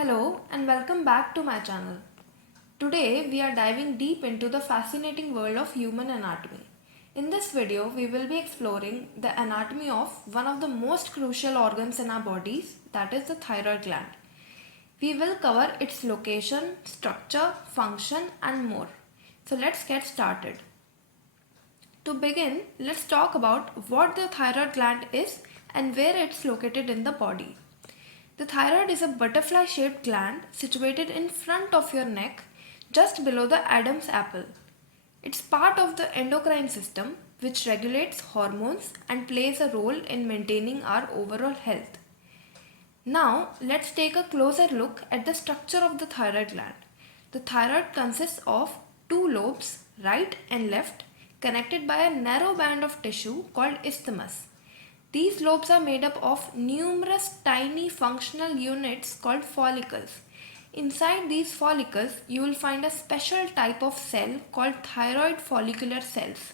Hello and welcome back to my channel. Today we are diving deep into the fascinating world of human anatomy. In this video we will be exploring the anatomy of one of the most crucial organs in our bodies, that is the thyroid gland. We will cover its location, structure, function and more. So let's get started. To begin, let's talk about what the thyroid gland is and where it's located in the body. The thyroid is a butterfly-shaped gland situated in front of your neck, just below the Adam's apple. It's part of the endocrine system, which regulates hormones and plays a role in maintaining our overall health. Now, let's take a closer look at the structure of the thyroid gland. The thyroid consists of two lobes, right and left, connected by a narrow band of tissue called isthmus. These lobes are made up of numerous tiny functional units called follicles. Inside these follicles, you will find a special type of cell called thyroid follicular cells.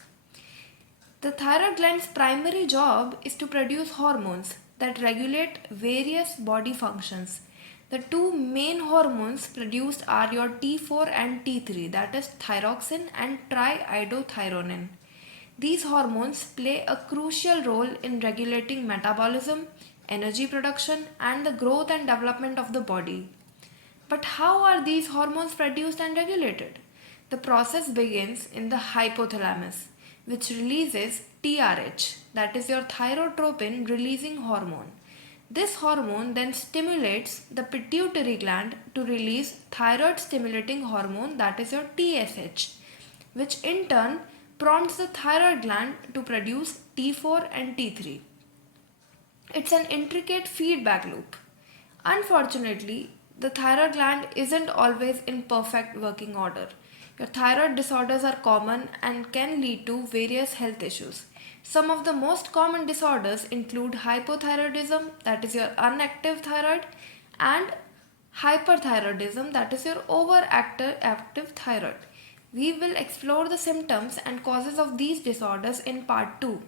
The thyroid gland's primary job is to produce hormones that regulate various body functions. The two main hormones produced are your T4 and T3, that is thyroxine and triiodothyronine. These hormones play a crucial role in regulating metabolism, energy production, and the growth and development of the body. But how are these hormones produced and regulated? The process begins in the hypothalamus, which releases TRH, that is your thyrotropin releasing hormone. This hormone then stimulates the pituitary gland to release thyroid stimulating hormone, that is your TSH, which in turn prompts the thyroid gland to produce T4 and T3. It's an intricate feedback loop. Unfortunately, the thyroid gland isn't always in perfect working order. Your thyroid disorders are common and can lead to various health issues. Some of the most common disorders include hypothyroidism, that is your inactive thyroid, and hyperthyroidism, that is your overactive thyroid. We will explore the symptoms and causes of these disorders in part 2.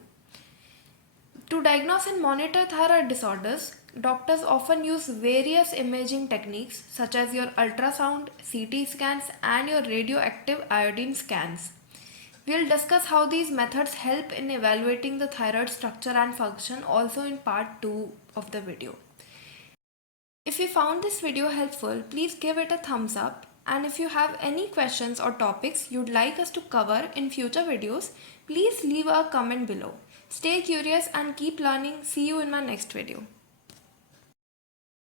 To diagnose and monitor thyroid disorders, doctors often use various imaging techniques such as your ultrasound, CT scans, and your radioactive iodine scans. We'll discuss how these methods help in evaluating the thyroid structure and function also in part 2 of the video. If you found this video helpful, please give it a thumbs up. And if you have any questions or topics you'd like us to cover in future videos, please leave a comment below. Stay curious and keep learning. See you in my next video.